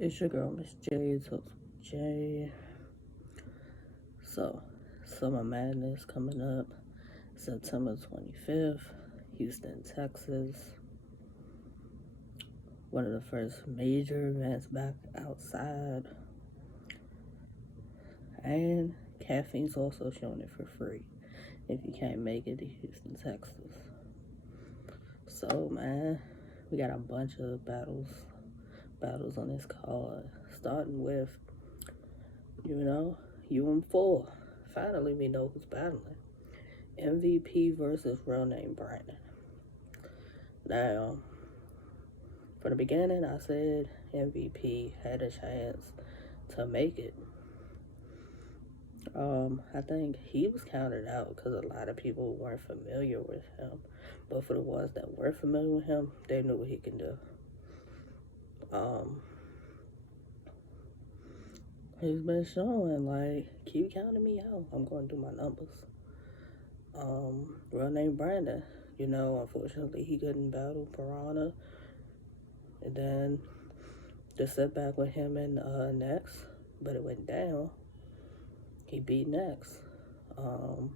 It's your girl, Miss J. Talks with J. So, Summer Madness coming up September 25th, Houston, Texas. One of the first major events back outside. And caffeine's also showing it for free if you can't make it to Houston, Texas. So, man, we got a bunch of battles on this card. Starting with, UM4. Finally, we know who's battling. MVP versus real name Brandon. Now, from the beginning, I said MVP had a chance to make it. I think he was counted out because a lot of people weren't familiar with him. But for the ones that were familiar with him, they knew what he can do. He's been showing, like, keep counting me out. I'm going to do my numbers. Real name Brandon. Unfortunately, he couldn't battle Piranha. And then the setback with him and Next, but it went down. He beat Next. Real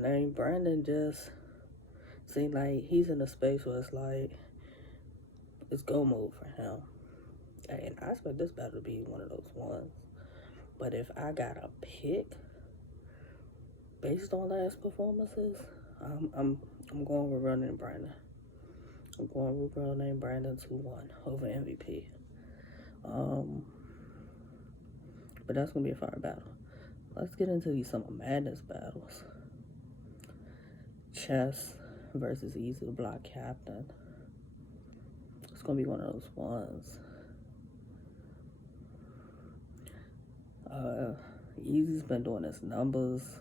name Brandon just seemed like he's in a space where it's like it's go mode for him. And I expect this battle to be one of those ones. But if I gotta pick based on last performances, I'm going with real name Brandon. I'm going with real name Brandon 2-1 over MVP. But that's gonna be a fire battle. Let's get into these Summer Madness battles. Chess versus Easy the Block Captain. It's gonna be one of those ones. Easy's been doing his numbers,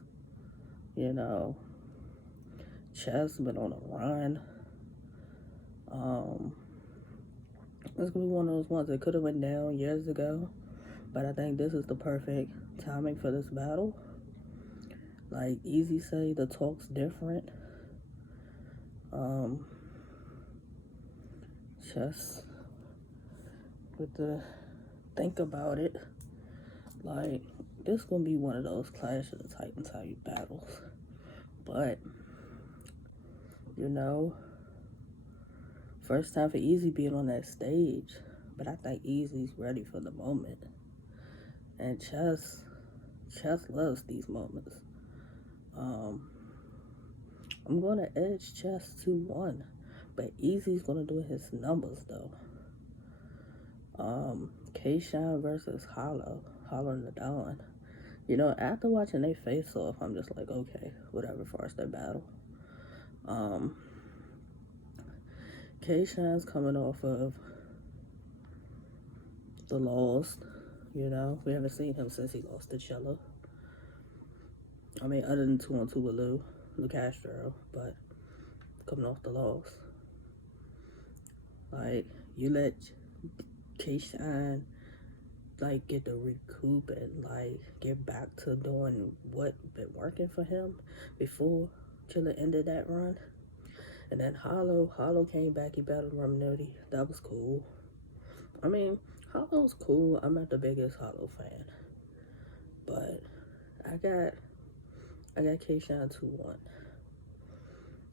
Chess been on a run. It's gonna be one of those ones that could have went down years ago, but I think this is the perfect timing for this battle. Like Easy say, the talk's different. Chess with the think about it, like this gonna be one of those Clash of the Titan type battles. But first time for Easy being on that stage, but I think Easy's ready for the moment. And Chess loves these moments. I'm gonna edge Chess 2-1, but Easy's gonna do his numbers though. K-Shine versus Hollow and the Dawn. After watching they face off, I'm just like, okay, whatever, for us their battle. K-Shine's coming off of the Lost. We haven't seen him since he lost to Cello. I mean, other than 2-on-2 with Lou Castro, but coming off the Lost. Like, you let K-Shine, like, get to recoup and, like, get back to doing what been working for him before Chilla ended that run. And then Hollow came back, he battled Romanoti. That was cool. I mean, Hollow's cool. I'm not the biggest Hollow fan. But I got K-Shine 2-1.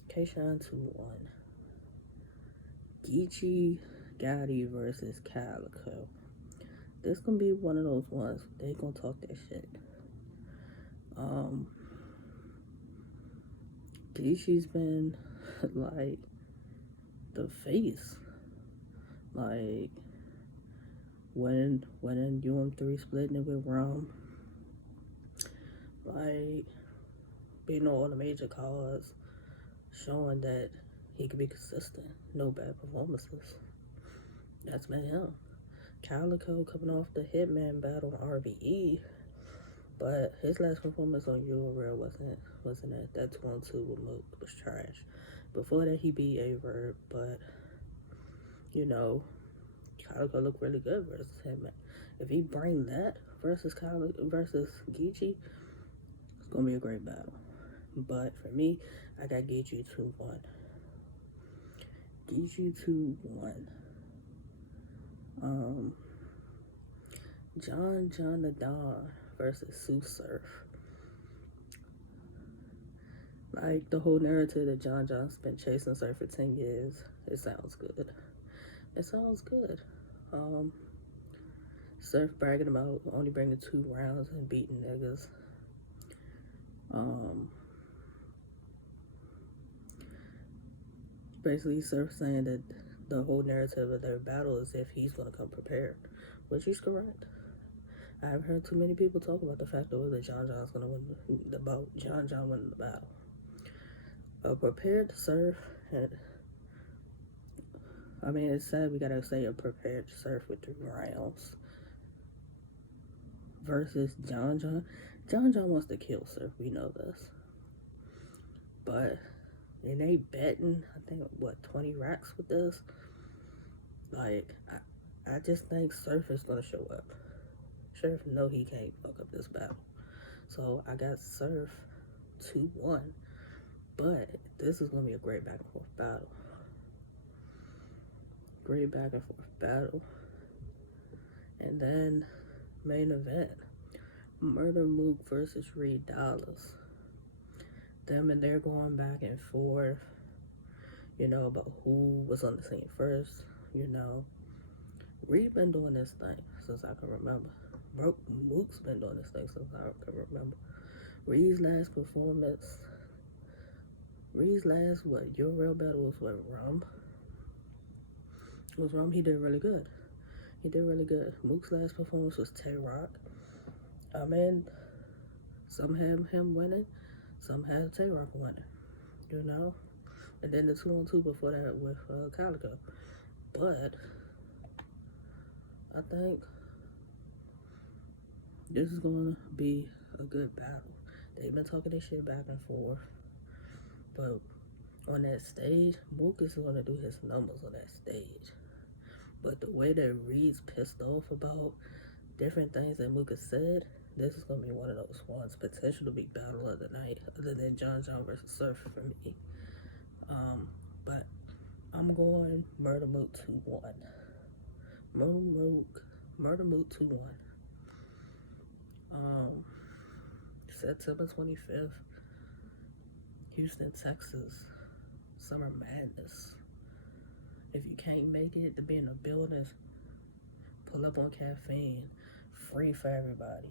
K-Shine 2-1. Geechee Gotti versus Calico. This gonna be one of those ones. They gonna talk that shit. Geechee's been like the face. Like when in UM3 splitting it with Rum. Like being on all the major cards, showing that he could be consistent. No bad performances. That's been him. Calico coming off the Hitman battle on RBE, but his last performance on URL wasn't it? That 2-on-2 with Mook was trash. Before that, he beat Averb, but Calico looked really good versus Hitman. If he bring that versus Calico versus Geechee, it's gonna be a great battle. But for me, I got Geechee 2-1. Geechee 2-1. Um, John the Don versus Sue Surf. Like the whole narrative that John's been chasing Surf for 10 years. It sounds good. It sounds good. Um, Surf bragging about only bringing 2 rounds and beating niggas. Basically, Surf saying that the whole narrative of their battle is if he's gonna come prepared, which he's correct. I haven't heard too many people talk about the fact that John's gonna win about John winning the battle. A prepared Surf, and I mean it's sad we gotta say a prepared Surf with 3 rounds versus John. John wants to kill Surf. We know this, but and they betting I think what 20 racks with this. Like I just think Surf is gonna show up. Surf know he can't fuck up this battle, so I got Surf 2-1. But this is gonna be a great back and forth battle. Great back and forth battle. And then main event, Murder Mook versus Reed Dollaz. Them and they're going back and forth, you know, about who was on the scene first. You know, Reed been doing this thing since I can remember. Mook's been doing this thing since I can remember. Reed's last what, Your Real Battle was what, Rum? It was Rum. He did really good. Mook's last performance was Tay Rock. I mean, some had him winning, some had Tay Rock winning, you know? And then the 2-on-2 before that with Calico. But I think this is going to be a good battle. They've been talking this shit back and forth. But on that stage, Mook is going to do his numbers on that stage. But the way that Reed's pissed off about different things that Mook has said, this is going to be one of those ones. Potential to be battle of the night, other than John versus Surf for me. But I'm going Murder Mook 2-1. Murder Mook 2-1. September 25th, Houston, Texas, Summer Madness. If you can't make it to be in the building, pull up on Caffeine. Free for everybody.